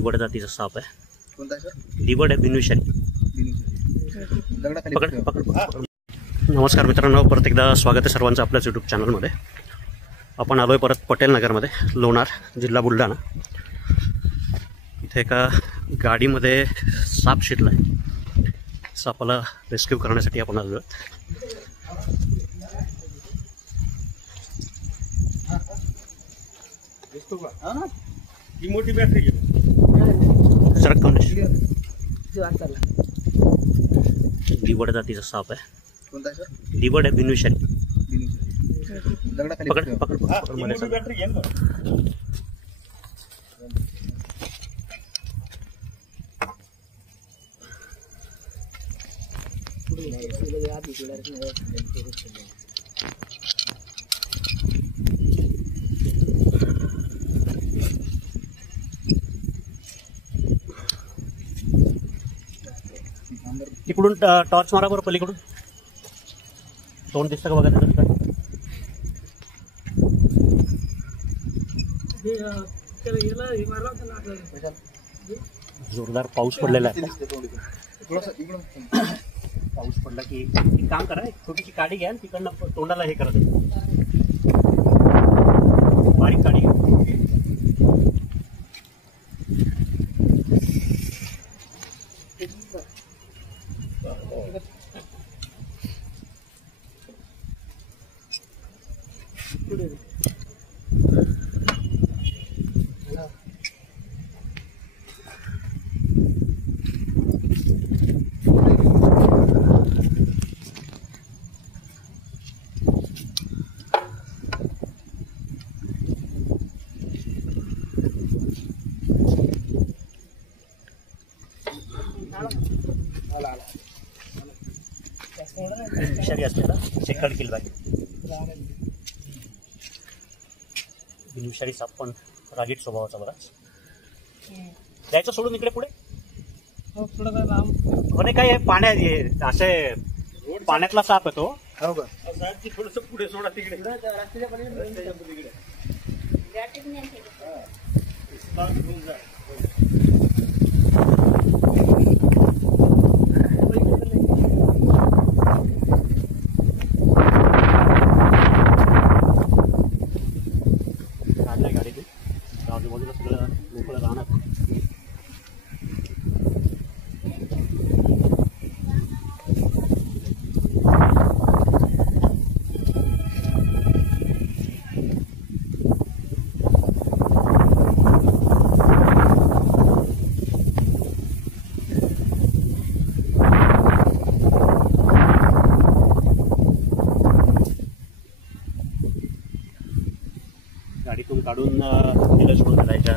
दिवड जातीचा साप आहे. कोणता सर? दिवड आहे, बिनविषारी. दगडाखाली पकड पकड पकड. नमस्कार मित्रांनो, परत एकदा स्वागत आहे सर्वांचं आपल्याच यूट्यूब चॅनलमध्ये. आपण आलो आहे परत पटेल नगरमध्ये, लोणार, जिल्हा बुलढाणा. इथे एका गाडीमध्ये साप शिरला आहे. सापाला रेस्क्यू करण्यासाठी आपण आलो आहोत. मोठी बॅटरी सरक दिवड जातीचा साप आहे. कोणता सर? दिवड आहे, बिनविषारी. दगडाखाली पकड पकड पकड. मोठी बॅटरी घे ना. इकडून टॉर्च मारा बरं, पलीकडून तोंड दिसतं का बघा त्याचं. जोरदार पाऊस पडलेला आहे. पाऊस पडला की एक काम करा, एक छोटीशी काडी घ्या आणि तिकडनं तोंडाला हे करा, बारीक काडी घ्या. विषारी असलेला शेकड किल्ला आहे. बिनविषारी साप पण रागीट स्वभावाचा बराच. जायचं सोडून इकडे पुढे. म्हणे काय पाण्यात असे पाण्यातला साप आहे तो. हो का? थोडस पुढे सोडा तिकडे. गाडीतून आजूबाजूला सगळं मोकळं राहणार. गाडीतून काढून तिला सोडून जायच्या.